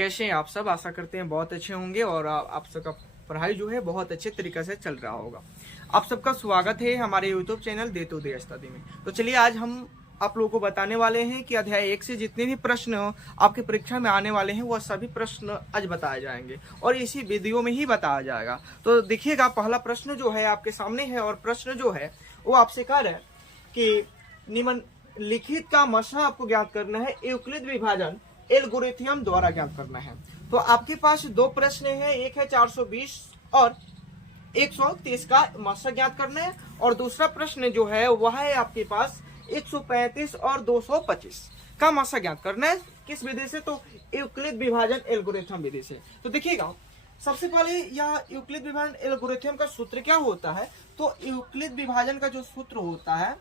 कैसे हैं आप सब? आशा करते हैं बहुत अच्छे होंगे और आप सबका पढ़ाई जो है बहुत अच्छे तरीके से चल रहा होगा। आप सबका स्वागत है हमारे यूट्यूब चैनल दे तो दे स्टडी में। तो चलिए आज हम आप लोगों को बताने वाले हैं कि अध्याय 1 से जितने भी प्रश्न आपकी परीक्षा में आने वाले हैं वह सभी प्रश्न आज बताए जाएंगे और इसी वीडियो में ही बताया जाएगा। तो देखिएगा, पहला प्रश्न जो है आपके सामने है और प्रश्न जो है वो आपसे कह रहा है कि निम्नलिखित का मसला आपको ज्ञात करना है, यूक्लिड विभाजन एल्गोरिथम द्वारा ज्ञात करना है। तो आपके पास दो प्रश्न है, एक है 420 और 130 का मसला ज्ञात करना है और दूसरा प्रश्न जो है वह है आपके पास 135 और 225 का मसला ज्ञात करना है। किस विधि से? तो यूक्लिड विभाजन एल्गोरिथम विधि से। तो देखिएगा, सबसे पहले यह यूक्लिड विभाजन एल्गोरिथम का सूत्र क्या होता है? तो यूक्लिड विभाजन का जो सूत्र होता है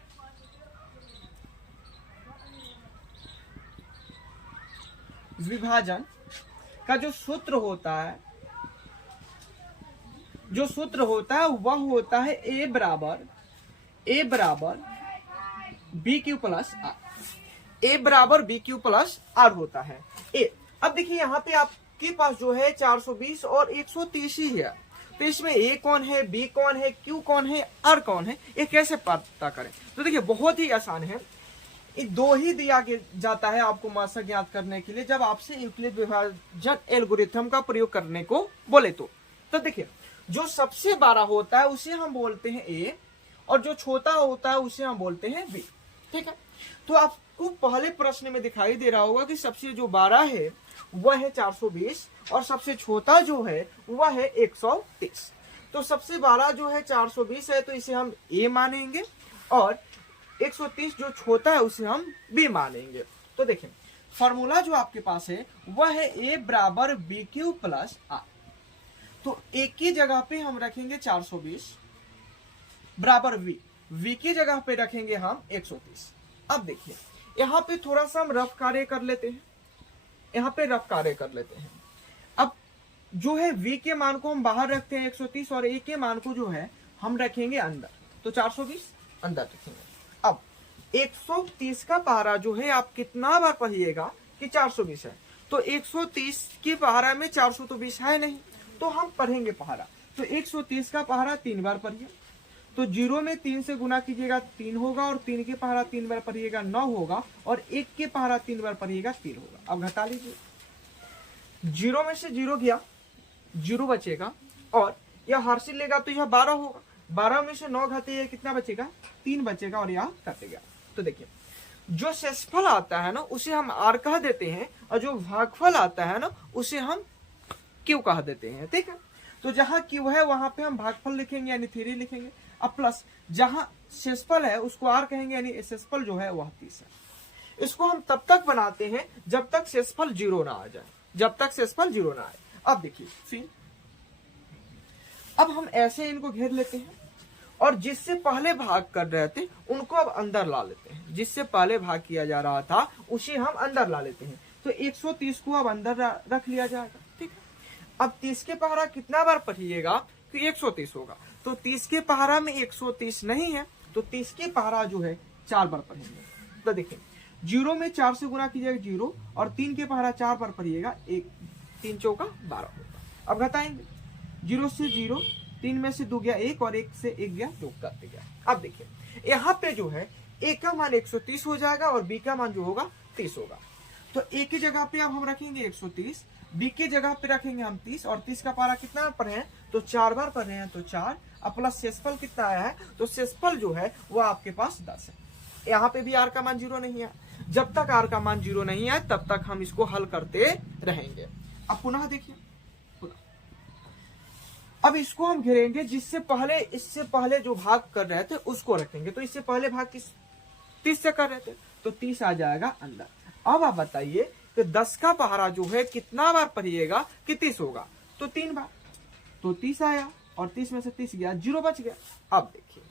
विभाजन का जो सूत्र होता है वह होता है ए बराबर बी क्यू प्लस आर। ए बराबर बी क्यू प्लस आर होता है ए। अब देखिए यहाँ पे आपके पास जो है 420 और 130 ही है, तो इसमें ए कौन है, बी कौन है, क्यू कौन है, आर कौन है, ये कैसे पता करें? तो देखिए बहुत ही आसान है, दो ही दिया जाता है आपको मसला ज्ञात करने के लिए जब आपसे यूक्लिड विभाजन एल्गोरिथम का प्रयोग करने को बोले तो देखिए, जो सबसे बड़ा होता है उसे हम बोलते हैं ए और जो छोटा होता है उसे हम बोलते हैं बी। ठीक है, तो आपको पहले प्रश्न में दिखाई दे रहा होगा कि सबसे जो बड़ा है वह है 420 और सबसे छोटा जो है वह है 130। तो सबसे बड़ा जो है 420 है तो इसे हम ए मानेंगे और 130 जो छोटा है उसे हम बी मानेंगे। तो देखिए फॉर्मूला जो आपके पास है वह है ए बराबर बी क्यू प्लस आर। तो ए की जगह पे हम रखेंगे 420 बराबर वी की जगह पे रखेंगे हम 130। अब देखिए यहाँ पे थोड़ा सा हम रफ कार्य कर लेते हैं, अब जो है v के मान को हम बाहर रखते हैं 130 और a के मान को जो है हम रखेंगे अंदर, तो 420 अंदर रखेंगे। अब 130 का पहाड़ा जो है आप कितना बार पढ़िएगा कि 420 है, तो 130 के पहाड़ा में 420 है नहीं, तो हम पढ़ेंगे पहाड़ा। तो 130 का पहाड़ा 3 बार पढ़िए, तो 0 में 3 से गुना कीजिएगा 3 होगा और 3 के पहाड़ा 3 बार पढ़िएगा 9 होगा और 1 के पहाड़ा 3 बार पढ़िएगा 3 होगा। अब घटा लीजिए, 0 में से 0 गया, 0 बचेगा और यह हार्सिल लेगा तो यह 12 होगा, 12 में से 9 घटाइए कितना बचेगा? 3 बचेगा और यह कटेगा। तो देखिए जो शेषफल आता है ना उसे हम आर कह देते हैं और जो भागफल आता है ना उसे हम क्यू कह देते हैं। ठीक है, तो जहां क्यू है वहां पे हम भागफल लिखेंगे यानी 3 लिखेंगे, अब प्लस जहां शेषफल है उसको आर कहेंगे यानी शेषफल जो है वह 30 है। इसको हम तब तक बनाते हैं जब तक शेषफल 0 ना आ जाए, अब देखिए फिर अब हम ऐसे इनको घेर लेते हैं और जिससे पहले भाग कर रहे थे उनको अब अंदर ला लेते हैं, जिससे पहले भाग किया जा रहा था उसे हम अंदर ला लेते हैं। तो 130 को अब अंदर रख लिया जाएगा। ठीक है, अब 30 के पहाड़ा कितना बार पढ़िएगा तो 130 होगा, तो 30 के पहाड़ा में 130 नहीं है तो 30 के पहाड़ा जो है 4 बार पढ़ेंगे। तो देखिए 0 में 4 से गुना कीजिएगा 0 और 3 के पहाड़ा 4 बार पढ़िएगा, 3 चौका 12 होगा। अब घटाएंगे 0 से 0, 3 में से 2 गया 1 और 1 से 1 गया 2 करते गया। अब देखिए यहाँ पे जो है a का मान 130 हो जाएगा और b का मान जो होगा 30 होगा। तो a की जगह पे अब हम रखेंगे 130, b की जगह पे रखेंगे हम 30 और 30 का पारा कितना पढ़े हैं तो 4 बार पढ़े हैं तो 4, अब प्लस शेषफल कितना आया है तो शेषफल जो है वो आपके पास 10 है। यहाँ पे भी r का मान 0 नहीं है, जब तक r का मान 0 नहीं है तब तक हम इसको हल करते रहेंगे। अब पुनः देखिए, अब इसको हम घेरेंगे, इससे पहले जो भाग कर रहे थे उसको रखेंगे, तो इससे पहले भाग किस 30 से कर रहे थे तो 30 आ जाएगा अंदर। अब आप बताइए कि 10 का पहाड़ा जो है कितना बार पढ़िएगा कि 30 होगा, तो 3 बार, तो 30 आया और 30 में से 30 गया, 0 बच गया। अब देखिए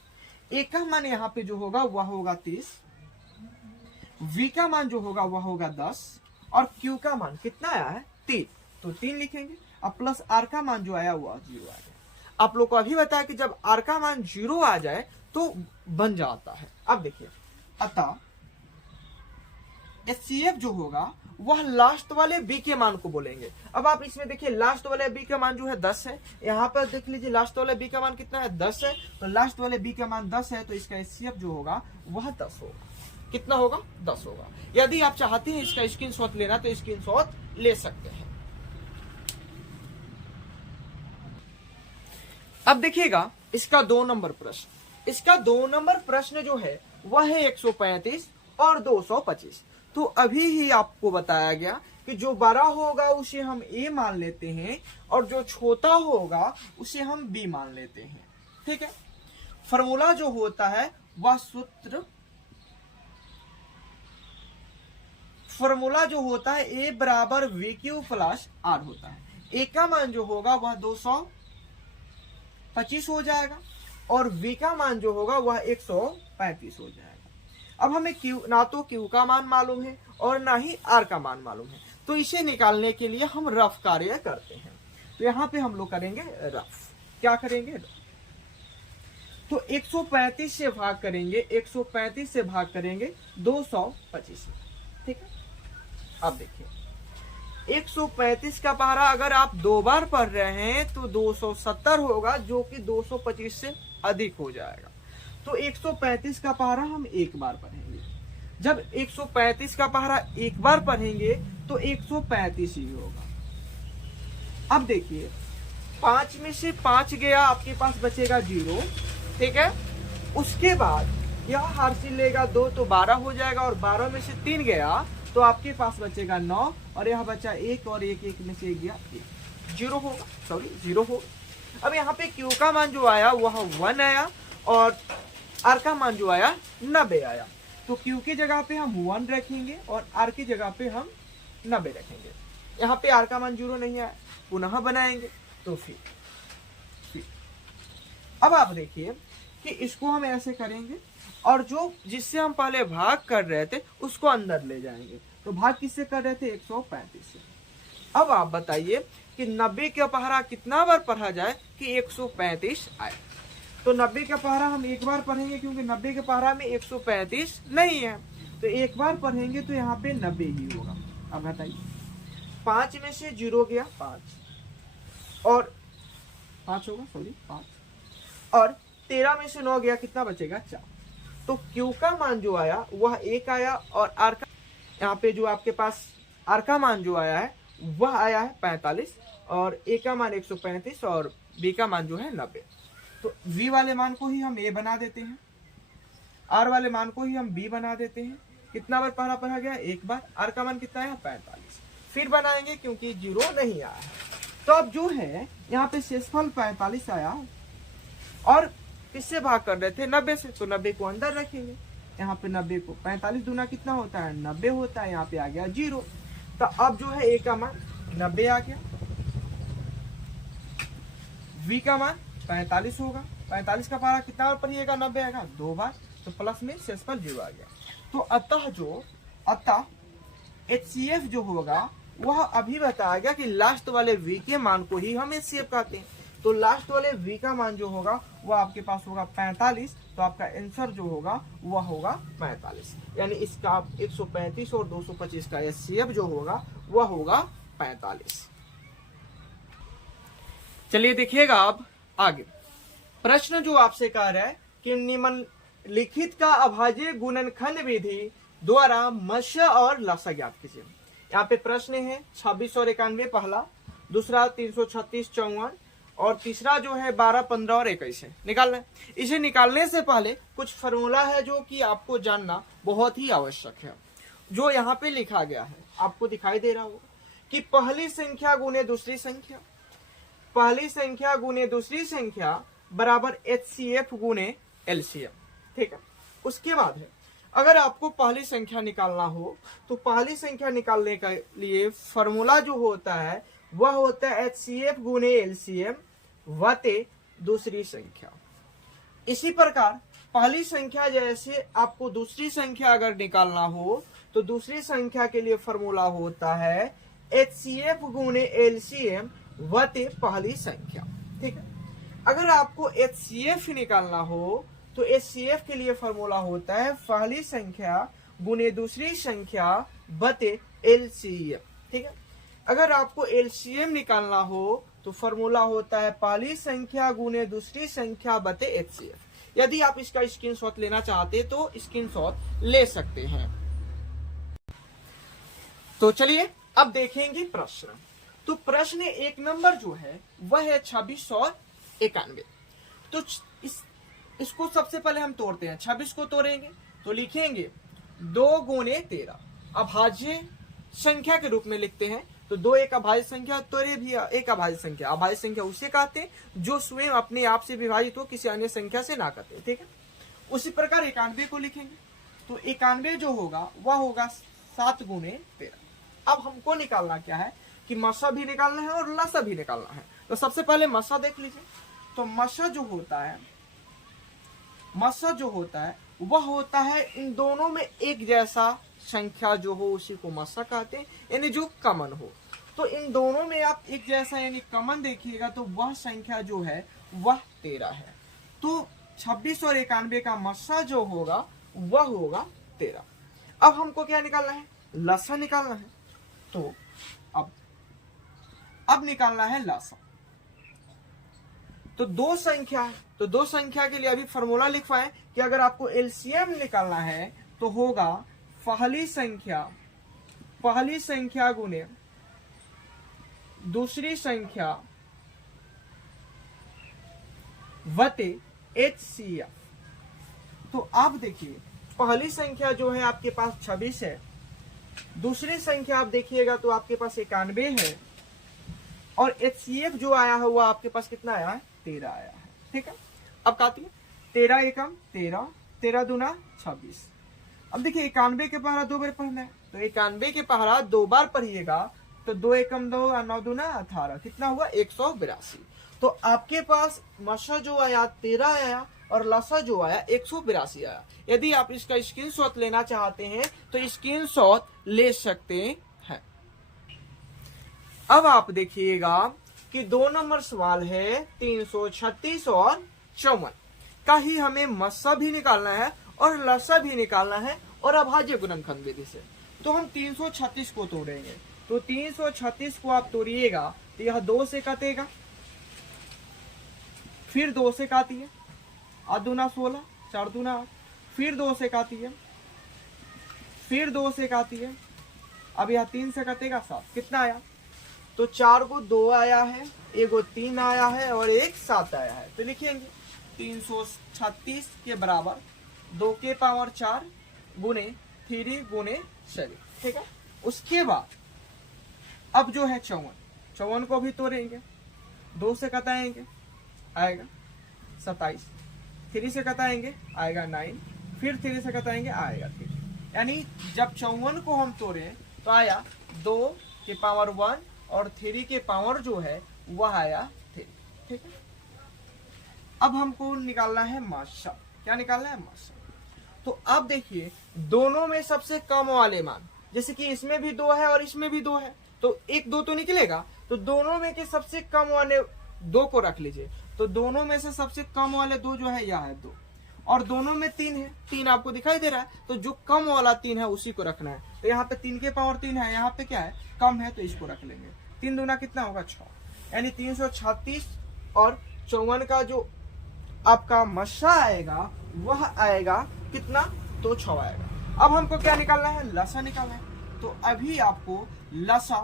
a का मान यहाँ पे जो होगा वह होगा 30, v का मान जो होगा वह होगा 10 और q का मान कितना आया है 3, तो 3 लिखेंगे। अब प्लस r का मान जो आया वह 0 आ गया। आप लोग को अभी बताया कि जब r का मान 0 आ जाए तो बन जाता है। अब देखिए अतः HCF जो होगा वह लास्ट वाले B के मान को बोलेंगे। अब आप इसमें देखिए लास्ट वाले B का मान जो है 10 है, यहाँ पर देख लीजिए लास्ट वाले B का मान कितना है 10 है, तो लास्ट वाले B का मान 10 है, तो इसका HCF जो होगा वह 10 होगा। कितना होगा 10 होगा। यदि आप चाहते हैं इसका स्क्रीनशॉट लेना तो स्क्रीनशॉट ले सकते हैं। अब देखिएगा इसका 2 नंबर प्रश्न। इसका 2 नंबर प्रश्न जो है वह है 135 और 225। तो अभी ही आपको बताया गया कि जो बड़ा होगा उसे हम A मान लेते हैं और जो छोटा होगा उसे हम B मान लेते हैं। ठीक है, फॉर्मूला जो होता है वह फॉर्मूला जो होता है A बराबर VQ प्लस R होता है। A का मान जो होगा वह 225 हो जाएगा और V का मान जो होगा वह 135 हो जाएगा। अब हमें Q ना तो Q का मान मालूम है और ना ही R का मान मालूम है, तो इसे निकालने के लिए हम रफ कार्य करते हैं। तो यहाँ पे हम लोग करेंगे रफ। क्या करेंगे? तो 135 से भाग करेंगे, 135 से भाग करेंगे 225। ठीक है, अब देखिए 135 का पहाड़ा अगर आप 2 बार पढ़ रहे हैं तो 270 होगा, जो कि 225 से अधिक हो जाएगा। तो 135 का पहाड़ा हम 1 बार पढ़ेंगे। जब 135 का पहाड़ा 1 बार पढ़ेंगे तो 135 ही होगा। अब देखिए 5 में से 5 गया, आपके पास बचेगा 0। ठीक है, उसके बाद यह हासिल लेगा 2 तो 12 हो जाएगा और 12 में से 3 गया तो आपके पास बचेगा 9 और यह बचा 1 और 1 में से गया 1, 0 होगा, सॉरी 0 होगा। अब यहाँ पे Q का मान जो आया वह 1 आया और R का मान जो आया 90 आया। तो Q की जगह पे हम 1 रखेंगे और R की जगह पे हम 90 रखेंगे। यहाँ पे R का मान 0 नहीं आया, पुनः बनाएंगे तो फिर अब आप देखिए कि इसको हम ऐसे करेंगे और जो जिससे हम पहले भाग कर रहे थे उसको अंदर ले जाएंगे। तो भाग किससे कर रहे थे? 135 से। अब आप बताइए कि 90 का पहाड़ा कितना बार पढ़ा जाए कि 135 आए? तो 90 का पहाड़ा हम 1 बार पढ़ेंगे, क्योंकि 90 के पहाड़ा में 135 नहीं है, तो 1 बार पढ़ेंगे तो यहाँ पे 90 ही होगा। अब बताइए 5 में से 0 गया 5 और 5 होगा, सॉरी 5 और 13 में से 9 गया, कितना बचेगा? 4। तो Q का मान जो आया वह 1 आया और R का यहाँ पे जो आपके पास R का मान जो आया है वह आया है 45 और A का मान 135 और B का मान जो है 90। तो V वाले मान को ही हम A बना देते हैं, R वाले मान को ही हम B बना देते हैं। कितना बार पढ़ा पढ़ा गया? 1 बार। R का मान कितना आया? 45। फिर बनाएंगे क्योंकि 0 नहीं आया है। तो अब जो है यहाँ पे शेषफल 45 आया और किससे भाग कर रहे थे? 90 से, तो 90 को अंदर रखेंगे। यहाँ पे 90 को 45 दूना कितना होता है? 90 होता है। यहाँ पे आ गया 0। तो अब जो है A का मान 90 आ गया, V का मान 45 होगा। 45 का पहाड़ा कितना बार पढ़िएगा? 90 आएगा 2 बार, तो प्लस में शेषफल 0 आ गया। तो अतः HCF जो होगा वह अभी बताया गया कि लास्ट वाले V के मान को ही हम HCF कहते हैं। तो लास्ट वाले V का मान जो होगा वह आपके पास होगा 45। तो आपका आंसर जो होगा वह होगा 45, यानी इसका 135 और 225 का HCF जो होगा वह होगा 45। चलिए देखिएगा अब आगे प्रश्न जो आपसे कह रहा है कि निम्नलिखित का अभाज्य गुणनखंड विधि द्वारा मत्स्य और लसा ज्ञात कीजिए। यहाँ पे प्रश्न है 26 और 91 पहला, दूसरा 336 54 और तीसरा जो है 12 15 और 21 है। निकालना है। इसे निकालने से पहले कुछ फॉर्मूला है जो कि आपको जानना बहुत ही आवश्यक है। जो यहाँ पे लिखा गया है आपको दिखाई दे रहा होगा कि पहली संख्या गुने दूसरी संख्या, पहली संख्या गुने दूसरी संख्या बराबर HCF गुने LCM। ठीक है, उसके बाद है अगर आपको पहली संख्या निकालना हो तो पहली संख्या निकालने के लिए फॉर्मूला जो होता है वह होता है HCF गुने LCM वते दूसरी संख्या। इसी प्रकार पहली संख्या जैसे आपको दूसरी संख्या अगर निकालना हो तो दूसरी संख्या के लिए फॉर्मूला होता है HCF गुने LCM वते पहली संख्या। ठीक है, अगर आपको HCF निकालना हो तो HCF के लिए फॉर्मूला होता है पहली संख्या गुने दूसरी संख्या बटे एलसीएम। ठीक है, अगर आपको एलसीएम निकालना हो तो फॉर्मूला होता है पहली संख्या गुने दूसरी संख्या बटे एचसीएफ। यदि आप इसका स्क्रीनशॉट लेना चाहते तो स्क्रीनशॉट ले सकते हैं। तो चलिए अब देखेंगे प्रश्न। तो प्रश्न 1 नंबर जो है वह है 2691। तो इसको सबसे पहले हम तोड़ते हैं। 26 को तोड़ेंगे तो लिखेंगे 2 गुने 13, अभाज्य संख्या के रूप में लिखते हैं। तो 2 एक अभाज्य संख्या, तो ये भी एक अभाज्य संख्या। अभाज्य संख्या उसे कहते हैं जो स्वयं अपने आप से विभाजित हो, किसी अन्य संख्या से ना करते। ठीक है, उसी प्रकार 91 को लिखेंगे। तो 91 जो होगा वह होगा 7 गुने 13। अब हमको निकालना क्या है कि मसा भी निकालना है और लसा भी निकालना है। तो सबसे पहले मसा देख लीजिए। तो मसा जो होता है वह होता है इन दोनों में एक जैसा संख्या जो हो उसी को मसा कहते हैं, यानी जो कॉमन हो। तो इन दोनों में आप एक जैसा यानी कॉमन देखिएगा तो वह संख्या जो है वह 13 है। तो 26 और 91 का मसा जो होगा वह होगा 13। अब हमको क्या निकालना है? लसा निकालना है। तो अब निकालना है लसा। तो दो संख्या है, तो दो संख्या के लिए अभी फॉर्मूला लिखवाएं कि अगर आपको एलसीएम निकालना है तो होगा पहली संख्या गुने दूसरी संख्या बटे एचसीएफ। तो आप देखिए पहली संख्या जो है आपके पास 26 है, दूसरी संख्या आप देखिएगा तो आपके पास 91 है, और एचसीएफ जो आया है वो आपके पास कितना आया है? 13 आया है। ठीक है, अब काटिए। 13 एकम 13, 13 दूना 26। अब देखिए 91 के पहरा 2 बार पढ़ना है, तो 91 के पहरा 2 बार पढ़िएगा तो 2 एकम 2 और 9 दूना 18, कितना हुआ? 182। तो आपके पास मसा जो आया 13 आया और लसा जो आया 182 आया। यदि आप इसका स्क्रीनशॉट लेना चाहते हैं तो स्क्रीनशॉट ले सकते हैं। अब आप देखिएगा कि 2 नंबर सवाल है 336 और 54 का ही हमें मसा भी निकालना है और लसा भी निकालना है और अभाज्य गुणनखंड विधि से। तो हम 336 को तोड़ेंगे। तो 336 को आप तोड़िएगा तो यह 2 से कटेगा, फिर 2 से काटिए, 8 दूना 16, 4 दूना 8, फिर 2 से काटिए, फिर 2 से काटिए, अब यह 3 से कटेगा 7, कितना आया? तो 4 को 2 आया है, 1 को 3 आया है और 1 7 आया है। तो लिखेंगे 336 के बराबर 2 के पावर 4 गुने 3 गुने 6। ठीक है, उसके बाद अब जो है 54 को भी तोड़ेंगे। 2 से कटाएंगे आएगा 27, 3 से कटाएंगे आएगा 9, फिर 3 से कटाएंगे आएगा 3। यानी जब 54 को हम तोड़े तो आया 2 के पावर 1 और 3 के पावर जो है वह आया 3। ठीक है, अब हमको निकालना है मसा। क्या निकालना है? मसा। तो अब देखिए दोनों में सबसे कम वाले मान, जैसे कि इसमें भी 2 है और इसमें भी 2 है, तो 1 2 तो निकलेगा। तो दोनों में के सबसे कम वाले 2 को रख लीजिए। तो दोनों में से सबसे कम वाले 2 जो है यह है 2, और दोनों में 3 है, 3 आपको दिखाई दे रहा है, तो जो कम वाला 3 है उसी को रखना है। तो यहाँ पे 3 के पावर 3 है, यहाँ पे क्या है? कम है, तो इसको रख लेंगे। 3 दूना कितना होगा? 6। यानी 336 और 54 का जो आपका मसा आएगा वह आएगा कितना? तो 6 आएगा। अब हमको क्या निकालना है? लसा निकालना है। तो अभी आपको लसा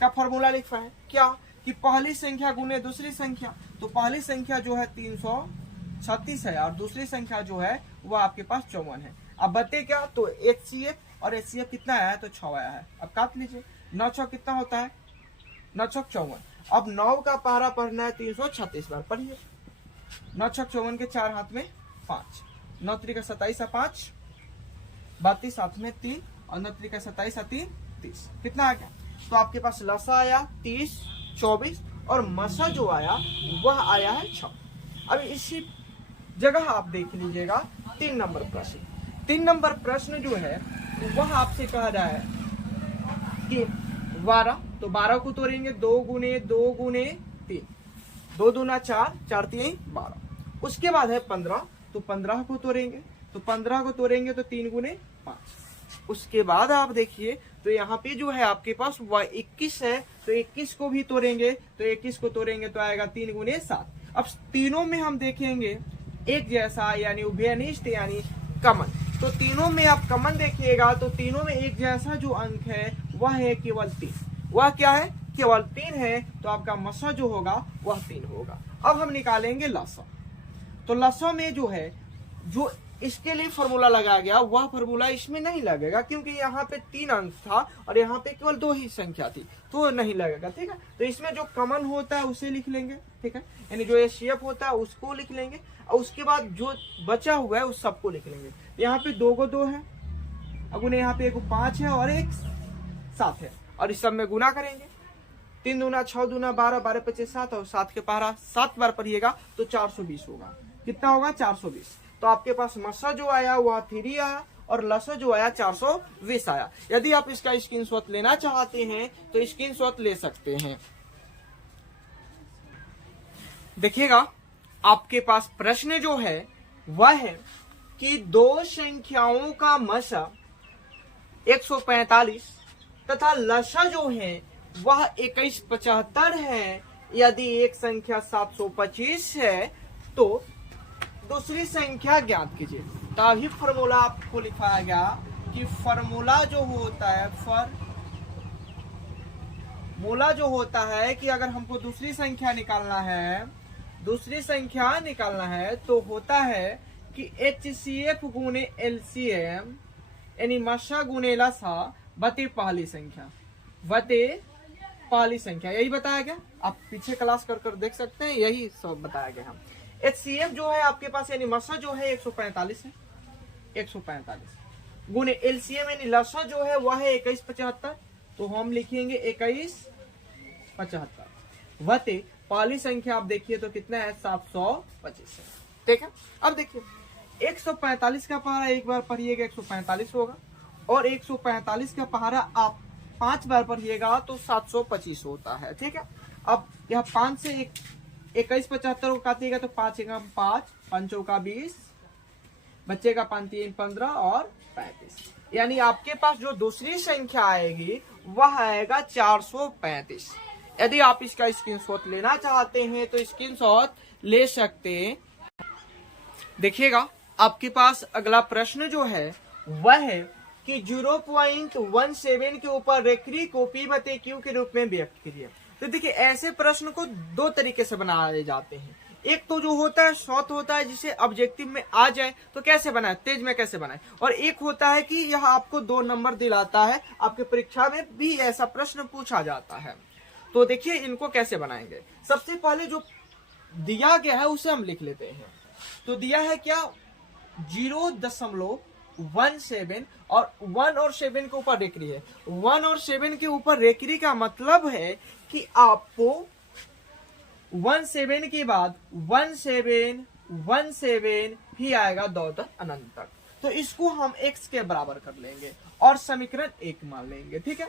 का फॉर्मूला लिखना है। क्या? कि पहली संख्या गुने दूसरी संख्या। तो पहली संख्या जो है 336 है और दूसरी संख्या जो है वो आपके पास 54 है। अब बते क्या? तो एचसीएफ, और एचसीएफ कितना आया है? तो 6 आया है। अब काट लीजिए। 9 6 कितना होता है? 9 6 54। अब 9 का पहरा पढ़ना है 336 बार, पढ़िए। 9 6 54 के 4 हाथ में 5, 9 3 का 27 5, 32 हाथ में 3 और 9 3 का 27 3 30, कितना आ गया? तो आपके पास लसा आया 30, 24 और मसा जो आया वह आया है 6। अब इसी जगह आप देख लीजिएगा 3 नंबर प्रश्न। 3 नंबर प्रश्न जो है वह आपसे कह रहा है कि 12, तो 12 को तोड़ेंगे 2 गुने 3, 2 दूना 4, 4 3 12। उसके बाद है 15, तो 15 को तोड़ेंगे, तो 15 को तोड़ेंगे तो 3 गुने 5, उसके बाद आप देखिए तो यहाँ पे जो है आपके पास वह 21 है, तो 21 को भी तोड़ेंगे, तो 21 को तोड़ेंगे तो आएगा 3 गुने 7। अब तीनों में हम देखेंगे एक जैसा यानी उभयनिष्ठ यानी कमन, तो तीनों में आप कमन देखिएगा तो तीनों में एक जैसा जो अंक है वह है केवल 3। वह क्या है? केवल 3 है, तो आपका मसा जो होगा वह 3 होगा। अब हम निकालेंगे लसा, तो लसा में जो है जो इसके लिए फॉर्मूला लगाया गया वह फॉर्मूला इसमें नहीं लगेगा, क्योंकि यहाँ पे 3 अंक था और यहाँ पे केवल 2 ही संख्या थी, तो नहीं लगेगा। ठीक है, तो इसमें जो कॉमन होता है उसे लिख लेंगे। ठीक है, यानी जो HCF होता है उसको लिख लेंगे और उसके बाद जो बचा हुआ है उस सबको लिख लेंगे। यहाँ पे 2 को 2 है, अब उन्हें यहाँ पे एक 5 है और एक 7 है, और इस सब में गुना करेंगे। 3 दूना 6 दूना 12, 12 25 7 और 7 के पहाड़ा 7 बार पढ़िएगा तो 420 होगा। कितना होगा? 420। तो आपके पास मसा जो आया वह 3 आया और लसा जो आया 420 आया। यदि आप इसका स्क्रीनशॉट लेना चाहते हैं तो स्क्रीनशॉट ले सकते हैं। देखिएगा आपके पास प्रश्न जो है वह है कि दो संख्याओं का मसा 145 तथा लसा जो है वह 2175 है। यदि एक संख्या 725 है तो दूसरी संख्या ज्ञात कीजिए। तभी फॉर्मूला आपको लिखाया गया कि फॉर्मूला जो होता है कि अगर हमको दूसरी संख्या निकालना है तो होता है कि HCF गुने LCM यानी मसा गुने लसा बटे पहली संख्या, यही बताया गया। आप पीछे क्लास कर देख सकते हैं, यही सब बताया गया हम। HCF जो है आपके पास यानी मसा जो है 145 है, 145 गुने LCM यानी लसा जो है वह है 2175, तो हम लिखेंगे 2175 वते पहली संख्या आप देखिए तो कितना है 725 है। ठीक है, अब देखिए 145 का पहाड़ा एक बार पढ़िएगा 145 होगा, और 145 का पहाड़ा आप 5 बार पढ़िएगा तो 725 होता है। ठीक है, अब यह 5 से 2175 को काटिएगा तो 5 एकम 5, 5 चौका 20, बच्चेगा 5 3 15 और 35, यानी आपके पास जो दूसरी संख्या आएगी वह आएगा 435। यदि आप इसका स्क्रीनशॉट लेना चाहते हैं तो स्क्रीनशॉट ले सकते हैं। देखिएगा आपके पास अगला प्रश्न जो है वह है कि 0.17 के ऊपर रेखरी को P बटे Q के रूप में व्यक्त कीजिए। तो देखिए ऐसे प्रश्न को दो तरीके से बनाए जाते हैं। एक तो जो होता है शॉर्ट होता है जिसे ऑब्जेक्टिव में आ जाए तो कैसे बनाए, तेज में कैसे बनाए, और एक होता है कि यह आपको 2 नंबर दिलाता है। आपके परीक्षा में भी ऐसा प्रश्न पूछा जाता है। तो देखिए इनको कैसे बनाएंगे। सबसे पहले जो दिया गया है उसे हम लिख लेते हैं। तो दिया है क्या 0.17 और 1 और 7 के ऊपर रेकरी है। 1 और 7 के ऊपर रेकरी का मतलब है कि आपको 17 के बाद 17 ही आएगा दौर अनंत तक। तो इसको हम x के बराबर कर लेंगे और समीकरण 1 मान लेंगे। ठीक है,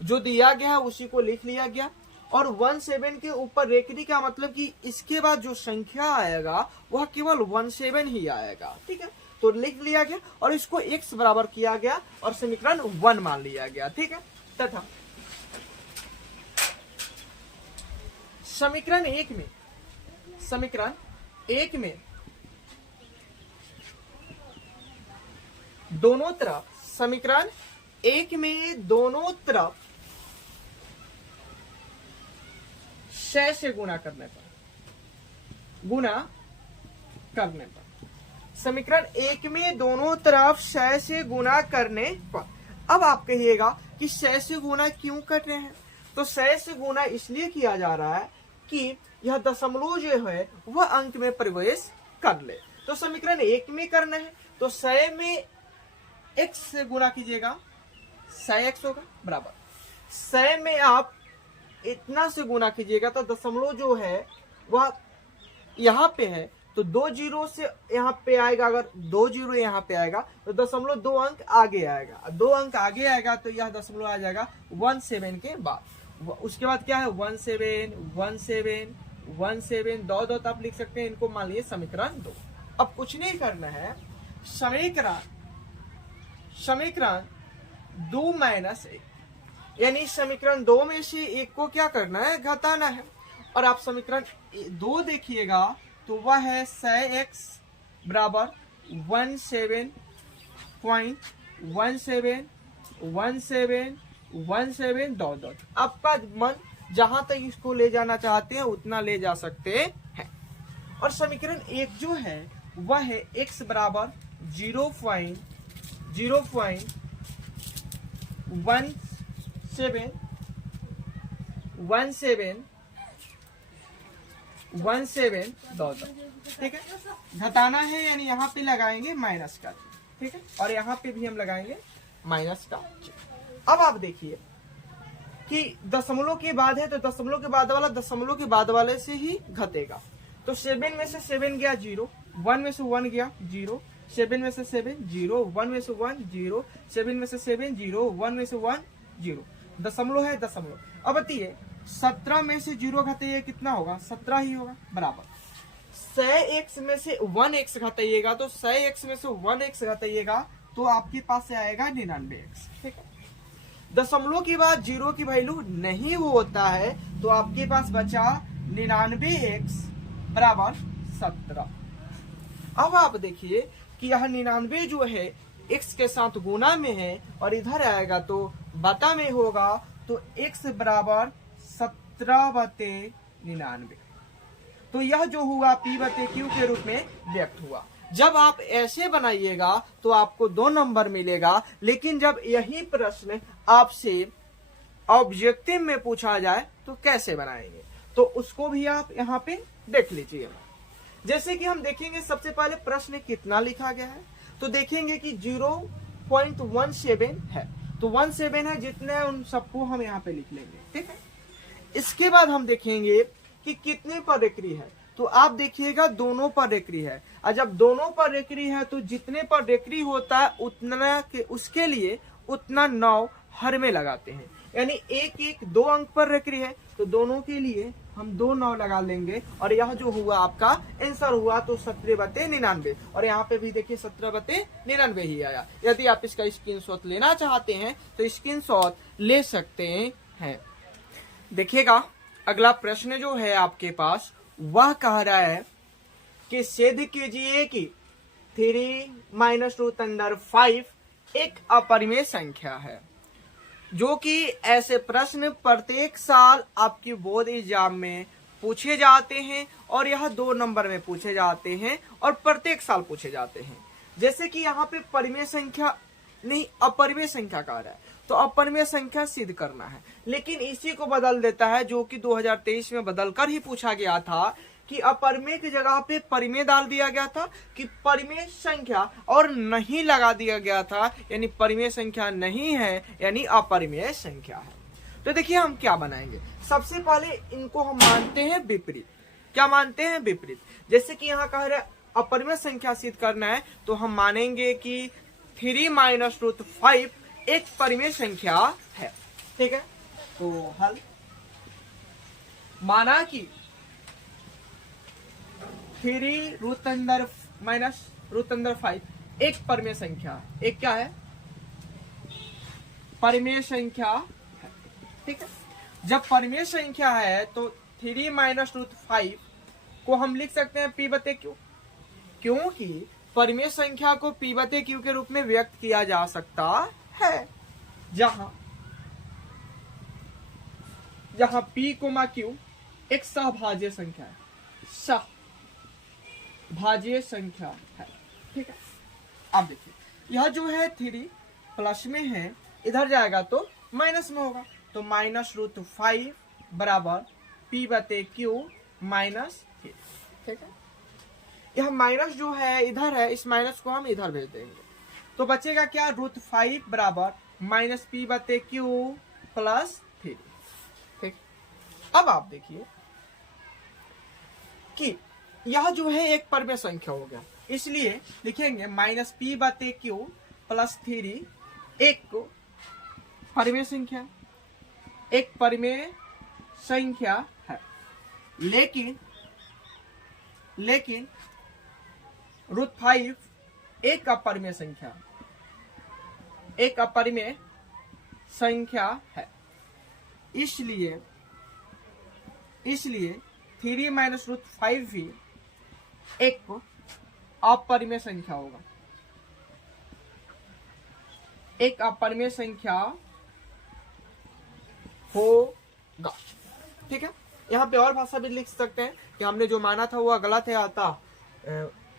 जो दिया गया है उसी को लिख लिया गया। और 17 के ऊपर रेखरी का मतलब कि इसके बाद जो संख्या आएगा वह केवल 17 ही आएगा। ठीक है, तो लिख लिया गया और इसको x बराबर किया गया और समीकरण 1 मान लिया गया। ठीक है, तथा समीकरण 1 में दोनों तरफ समीकरण 1 में दोनों तरफ 6 से गुणा करने पर समीकरण 1 में दोनों तरफ 6 से गुणा करने पर। अब आप कहिएगा कि 6 से गुणा क्यों कर रहे हैं? तो 6 से गुणा इसलिए किया जा रहा है कि यह दशमलव जो है वह अंक में प्रवेश कर ले। तो समीकरण 1 में करना है तो 6 में x से गुणा कीजिएगा, 6x होगा बराबर 6 में आप इतना से गुणा कीजिएगा तो दशमलव जो है वह यहाँ पे है तो 2 जीरो से यहाँ पे आएगा। अगर 2 जीरो यहाँ पे आएगा तो दशमलव 2 अंक आगे आएगा, 2 अंक आगे आएगा तो यह दशमलव आ जाएगा 17 के बाद। उसके बाद क्या है 17 दो आप लिख सकते हैं, इनको मान लीजिए समीकरण 2। अब कुछ नहीं करना है, समीकरण 2 माइनस 1, यानी समीकरण 2 में से 1 को क्या करना है, घटाना है। और आप समीकरण 2 देखिएगा तो वह है 6x बराबर 17.1717 डॉट। आपका मन जहां तक इसको ले जाना चाहते हैं उतना ले जा सकते हैं। और समीकरण 1 जो है वह है x बराबर 0.1717 डॉट। ठीक है, घटाना है यानी यहाँ पे लगाएंगे माइनस का, ठीक है, और यहाँ पे भी हम लगाएंगे माइनस का। अब आप देखिए कि दशमलव के बाद है तो दशमलव के बाद वाला दशमलव के बाद वाले से ही घटेगा। तो 7 में से 7 गया 0, 1 में से 1 गया 0, 7 में से 7 0, 1 में से 1 0, 7 में से 7 0, 1 में से 1 0, दशमलव है दशमलव। अब बताइए 17 में से 0 घटाइए कितना होगा, 17 ही होगा, बराबर 6x में से 1x घटाइएगा तो 6x में से 1x घटाइएगा तो आपके पास से आएगा 99x। ठीक है, दशमलव के बाद 0 की वैल्यू नहीं होता है तो आपके पास बचा 99x बराबर 17। अब आप देखिए कि यह 99 जो है x के साथ गुना में है और इधर आएगा तो बटा में होगा, तो x बराबर 17/99। तो यह जो हुआ p/q के रूप में व्यक्त हुआ। जब आप ऐसे बनाइएगा तो आपको 2 नंबर मिलेगा, लेकिन जब यही प्रश्न आपसे ऑब्जेक्टिव में पूछा जाए तो कैसे बनाएंगे, तो उसको भी आप यहाँ पे देख लीजिए। जैसे कि हम देखेंगे सबसे पहले प्रश्न कितना लिखा गया है, तो देखेंगे कि 0.17 है, तो 17 है जितने उन सबको हम यहाँ पे लिख लेंगे। ठीक है, इसके बाद हम देखेंगे कि कितने पर रेकरी है, तो आप देखिएगा दोनों पर रेकरी है, और जब दोनों पर रेकरी है तो जितने पर रेकरी होता है उतना के उसके लिए उतना 9 हर में लगाते हैं, यानी 1-1 2 अंक पर रेकरी है तो दोनों के लिए हम 2 9 लगा लेंगे, और यह जो हुआ आपका आंसर हुआ तो 17/99। और यहाँ पे भी देखिए 17/99 ही आया। यदि आप इसका स्क्रीनशॉट लेना चाहते हैं तो स्क्रीनशॉट ले सकते हैं। देखिएगा अगला प्रश्न जो है आपके पास वह कह रहा है कि सिद्ध कीजिए कि 3-√5 एक अपरिमेय संख्या है, जो कि ऐसे प्रश्न प्रत्येक साल आपकी बोर्ड एग्जाम में पूछे जाते हैं और यह 2 नंबर में पूछे जाते हैं और प्रत्येक साल पूछे जाते हैं। जैसे कि यहाँ पे परिमेय संख्या नहीं अपरिमेय संख्या कह रहा है, तो अपरिमेय संख्या सिद्ध करना है, लेकिन इसी को बदल देता है, जो कि 2023 में बदलकर ही पूछा गया था कि अपरिमेय की जगह पे परिमेय डाल दिया गया था कि परिमेय संख्या, और नहीं लगा दिया गया था, यानी परिमेय संख्या नहीं है यानी अपरिमेय संख्या है। तो देखिए हम क्या बनाएंगे, सबसे पहले इनको हम मानते हैं विपरीत। क्या मानते हैं, विपरीत। जैसे कि यहाँ कह रहे अपरिमेय संख्या सिद्ध करना है तो हम मानेंगे कि 3-√5 एक परिमेय संख्या है। ठीक है, तो हल माना कि 3√5 एक परिमेय संख्या, एक क्या है, परिमेय संख्या है। ठीक है, जब परिमेय संख्या है तो 3-√5 को हम लिख सकते हैं p/q, क्योंकि परिमेय संख्या को p/q के रूप में व्यक्त किया जा सकता है, जहां p, q एक सहभाज्य संख्या है, सहभाज्य संख्या है। ठीक है, अब देखिए यह जो है 3 प्लस में है, इधर जाएगा तो माइनस में होगा, तो -√5 बराबर p/q माइनस। ठीक है, यह माइनस जो है इधर है, इस माइनस को हम इधर भेज देंगे, तो बचेगा क्या, √5 बराबर -p/q प्लस 3। ठीक, अब आप देखिए कि यह जो है एक परिमेय संख्या हो गया, इसलिए लिखेंगे -p/q प्लस 3 एक परिमेय संख्या, एक परिमेय संख्या है, लेकिन √5 एक अपरिमेय संख्या, एक अपरिमेय संख्या है। इसलिए 3 माइनस रूट 5 भी एक अपरिमेय संख्या होगा, एक अपरिमेय संख्या होगा। ठीक है, यहाँ पे और भाषा भी लिख सकते हैं कि हमने जो माना था वो गलत है, अतः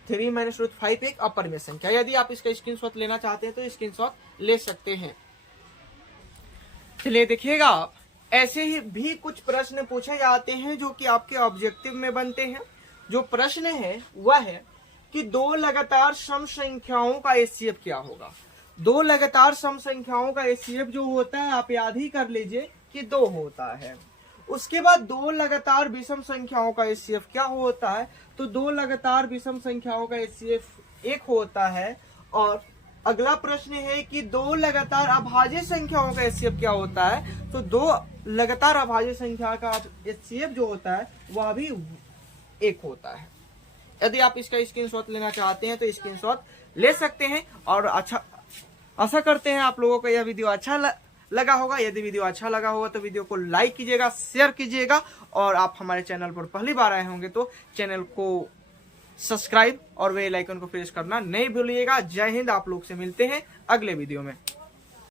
3 माइनस रूट 5 एक अपरिमेय संख्या। यदि आप इसका स्क्रीनशॉट लेना चाहते हैं तो स्क्रीनशॉट ले सकते हैं। चलिए देखिएगा, आप ऐसे ही भी कुछ प्रश्न पूछे जाते हैं जो कि आपके ऑब्जेक्टिव में बनते हैं। जो प्रश्न है वह है कि दो लगातार सम संख्याओं का एचसीएफ क्या होगा। दो लगातार सम संख्याओं का एचसीएफ जो होता है आप याद ही कर लीजिए कि 2 होता है। उसके बाद दो लगातार विषम संख्याओं का एचसीएफ क्या होता है, तो दो लगातार विषम संख्याओं का एचसीएफ 1 होता है। और अगला प्रश्न है कि दो लगातार अभाज्य संख्याओं का एचसीएफ क्या होता है, तो दो लगातार अभाज्य संख्या का एचसीएफ जो होता है वह भी 1 होता है। यदि आप इसका स्क्रीनशॉट लेना चाहते हैं तो स्क्रीनशॉट ले सकते हैं। और आशा करते हैं आप लोगों को यह वीडियो अच्छा लगा होगा। यदि वीडियो अच्छा लगा होगा तो वीडियो को लाइक कीजिएगा, शेयर कीजिएगा, और आप हमारे चैनल पर पहली बार आए होंगे तो चैनल को सब्सक्राइब और बेल आइकन को प्रेस करना नहीं भूलिएगा। जय हिंद। आप लोग से मिलते हैं अगले वीडियो में।